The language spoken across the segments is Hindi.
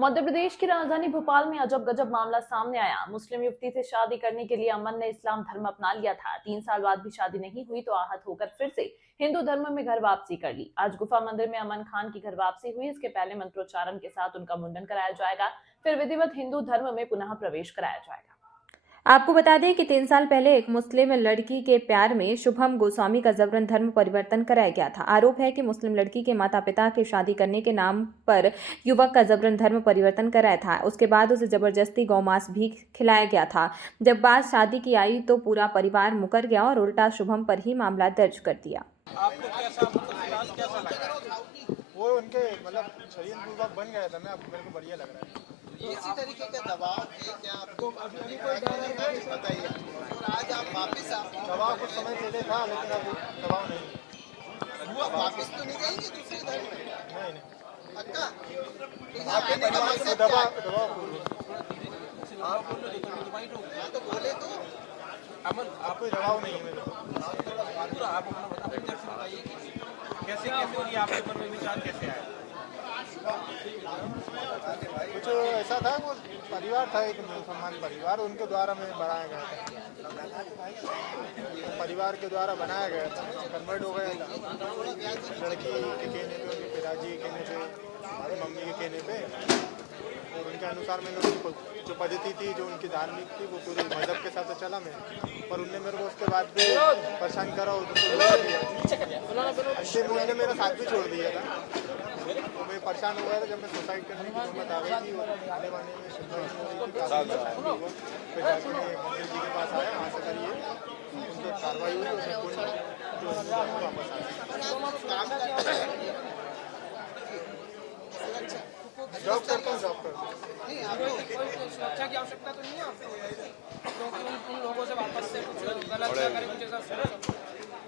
मध्य प्रदेश की राजधानी भोपाल में अजब गजब मामला सामने आया। मुस्लिम युवती से शादी करने के लिए अमन ने इस्लाम धर्म अपना लिया था। 3 साल बाद भी शादी नहीं हुई तो आहत होकर फिर से हिंदू धर्म में घर वापसी कर ली। आज गुफा मंदिर में अमन खान की घर वापसी हुई। इसके पहले मंत्रोच्चारण के साथ उनका मुंडन कराया जाएगा, फिर विधिवत हिंदू धर्म में पुनः प्रवेश कराया जाएगा। आपको बता दें कि 3 साल पहले एक मुस्लिम लड़की के प्यार में शुभम गोस्वामी का जबरन धर्म परिवर्तन कराया गया था। आरोप है कि मुस्लिम लड़की के माता पिता के शादी करने के नाम पर युवक का जबरन धर्म परिवर्तन कराया था। उसके बाद उसे जबरदस्ती गौमांस भी खिलाया गया था। जब बात शादी की आई तो पूरा परिवार मुकर गया और उल्टा शुभम पर ही मामला दर्ज कर दिया। आपको कैसा लगा? वो उनके मतलब षड्यंत्रपूर्वक बन गया था। मेरे को बढ़िया लग रहा है। इसी तरीके का दबाव है क्या आपको? बताइए। और आज आप वापस दबाव कुछ समय पहले था, लेकिन अब दबाव नहीं हुआ। वापस तो नहीं जाएंगे दूसरे धर्म में? नहीं। पक्का? आपके परिवार में दबाव हाँ तो बोले तो अमन, आपको दबाव नहीं है। मेरे आप अपना बताइए कैसे हुई, आपके मन में विचार कैसे आया? कुछ ऐसा था, वो परिवार था, एक मुसलमान परिवार, उनके द्वारा मैं बनाया गया था। परिवार के द्वारा बनाया गया था, कन्वर्ट हो गया था। लड़की के कहने पे, उनके पिताजी के कहने पे, मम्मी के कहने पे, और उनके अनुसार मैंने उनको जो पद्धति थी, जो उनकी धार्मिक थी, वो पूरी मजहब के साथ चला मैं। पर उनने मेरे को उसके बाद भी परेशान करा, अंतिम महीने मेरा साथ भी छोड़ दिया था। तो मैं परेशान हो गया था। जब मैं सुसाइड करने की नौबत आ गई थी, आने वाने में फिर जाके मैं मंदिर जी के पास आया, वहाँ से करिए उनकी कार्रवाई हुई, उसमें वापस आ जॉब करता हूँ। सुरक्षा की आवश्यकता तो नहीं है आपको, क्योंकि उन लोगों से वापस से कुछ गलत ना करें, कुछ ऐसा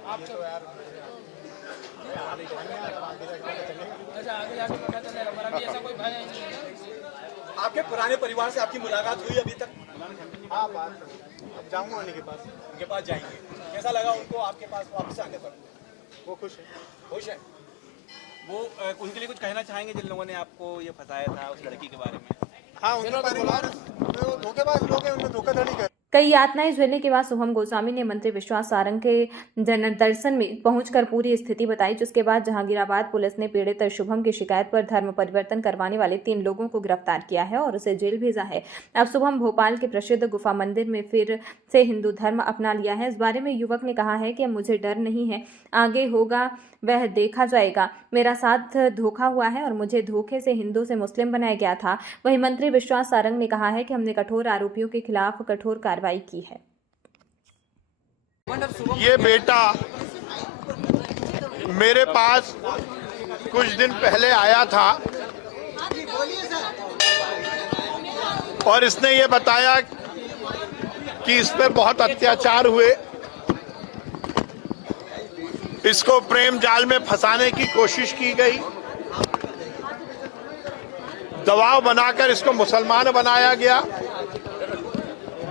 आप तो यार अच्छा आगे जाके पता चलेगा। पर अभी ऐसा कोई भय नहीं है। आपके पुराने परिवार से आपकी मुलाकात हुई अभी तक? हाँ, बात अब जाऊँगा उन्हीं उनके पास जाएंगे। कैसा लगा उनको आपके पास वापस आने पर? वो खुश है। खुश है। वो उनके लिए कुछ कहना चाहेंगे जिन लोगों ने आपको ये फंसाया था उस लड़की के बारे में? हाँ, उनके परिवार में धोखेबाज लोग हैं, उन्होंने धोखाधड़ी कर। कई यातनाएं झेलने के बाद शुभम गोस्वामी ने मंत्री विश्वास सारंग के दर्शन में पहुंचकर पूरी स्थिति बताई, जिसके बाद जहांगीराबाद पुलिस ने पीड़ित शुभम की शिकायत पर धर्म परिवर्तन करवाने वाले 3 लोगों को गिरफ्तार किया है और उसे जेल भेजा है। अब शुभम भोपाल के प्रसिद्ध गुफा मंदिर में फिर से हिंदू धर्म अपना लिया है। इस बारे में युवक ने कहा है कि अब मुझे डर नहीं है, आगे होगा वह देखा जाएगा। मेरा साथ धोखा हुआ है और मुझे धोखे से हिंदू से मुस्लिम बनाया गया था। वहीं मंत्री विश्वास सारंग ने कहा है कि हमने कठोर आरोपियों के खिलाफ कठोर कार्रवाई की है। ये बेटा मेरे पास कुछ दिन पहले आया था और इसने ये बताया कि इस पर बहुत अत्याचार हुए, इसको प्रेम जाल में फंसाने की कोशिश की गई, दबाव बनाकर इसको मुसलमान बनाया गया,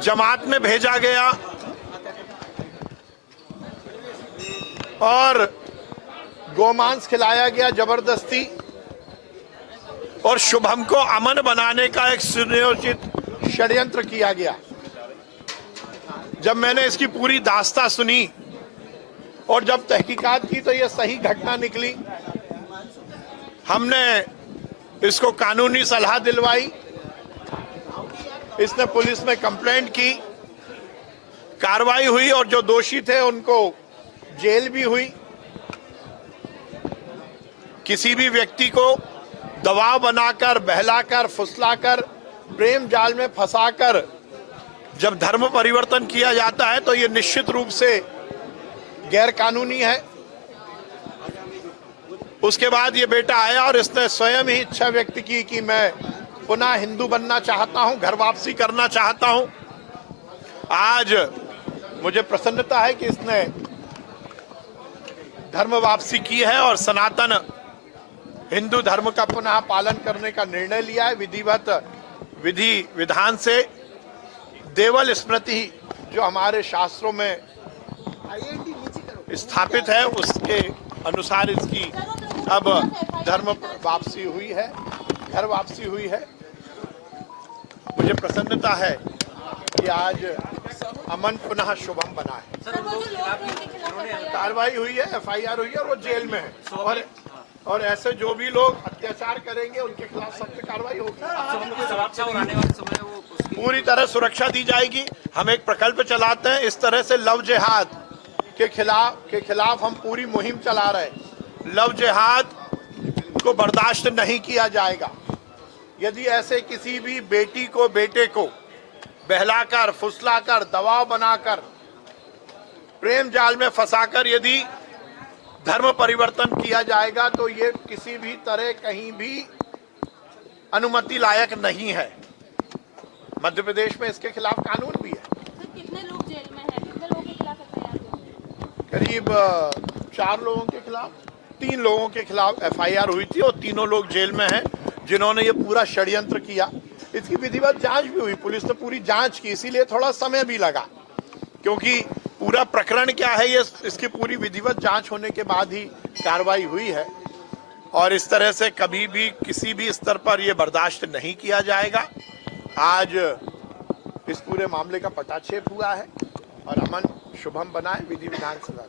जमात में भेजा गया और गोमांस खिलाया गया जबरदस्ती, और शुभम को अमन बनाने का एक सुनियोजित षड्यंत्र किया गया। जब मैंने इसकी पूरी दास्तां सुनी और जब तहकीकात की तो यह सही घटना निकली। हमने इसको कानूनी सलाह दिलवाई, इसने पुलिस में कंप्लेंट की, कार्रवाई हुई और जो दोषी थे उनको जेल भी हुई। किसी भी व्यक्ति को दबाव बनाकर, बहलाकर, फुसलाकर, प्रेम जाल में फंसाकर जब धर्म परिवर्तन किया जाता है तो यह निश्चित रूप से गैर कानूनी है। उसके बाद ये बेटा आया और इसने स्वयं ही इच्छा व्यक्त की कि मैं पुनः हिंदू बनना चाहता हूं, घर वापसी करना चाहता हूं। आज मुझे प्रसन्नता है कि इसने धर्म वापसी की है और सनातन हिंदू धर्म का पुनः पालन करने का निर्णय लिया है। विधिवत विधि विधान से देवल स्मृति जो हमारे शास्त्रों में स्थापित है उसके अनुसार इसकी अब धर्म वापसी हुई है, घर वापसी हुई है। मुझे प्रसन्नता है कि आज अमन पुनः शुभम बना है। कार्रवाई हुई है, FIR हुई है और वो जेल में है और ऐसे जो भी लोग अत्याचार करेंगे उनके खिलाफ सख्त कार्रवाई होगी। पूरी तरह सुरक्षा दी जाएगी। हम एक प्रकल्प चलाते हैं, इस तरह से लव जिहाद के खिलाफ हम पूरी मुहिम चला रहे हैं। लव जिहाद को बर्दाश्त नहीं किया जाएगा। यदि ऐसे किसी भी बेटी को बेटे को बहलाकर, फुसलाकर, दबाव बनाकर, प्रेम जाल में फंसाकर यदि धर्म परिवर्तन किया जाएगा तो ये किसी भी तरह कहीं भी अनुमति लायक नहीं है। मध्य प्रदेश में इसके खिलाफ कानून भी है। कितने लोग जेल में हैं? कितने लोगों के खिलाफ FIR? करीब 4 लोगों के खिलाफ, 3 लोगों के खिलाफ FIR हुई थी और तीनों लोग जेल में हैं जिन्होंने ये पूरा षड्यंत्र किया। इसकी विधिवत जांच भी हुई, पुलिस ने पूरी जांच की, इसीलिए थोड़ा समय भी लगा क्योंकि पूरा प्रकरण क्या है ये इसकी पूरी विधिवत जांच होने के बाद ही कार्रवाई हुई है। और इस तरह से कभी भी किसी भी स्तर पर यह बर्दाश्त नहीं किया जाएगा। आज इस पूरे मामले का पटाक्षेप हुआ है और अमन शुभम बना है विधि विधान सभा।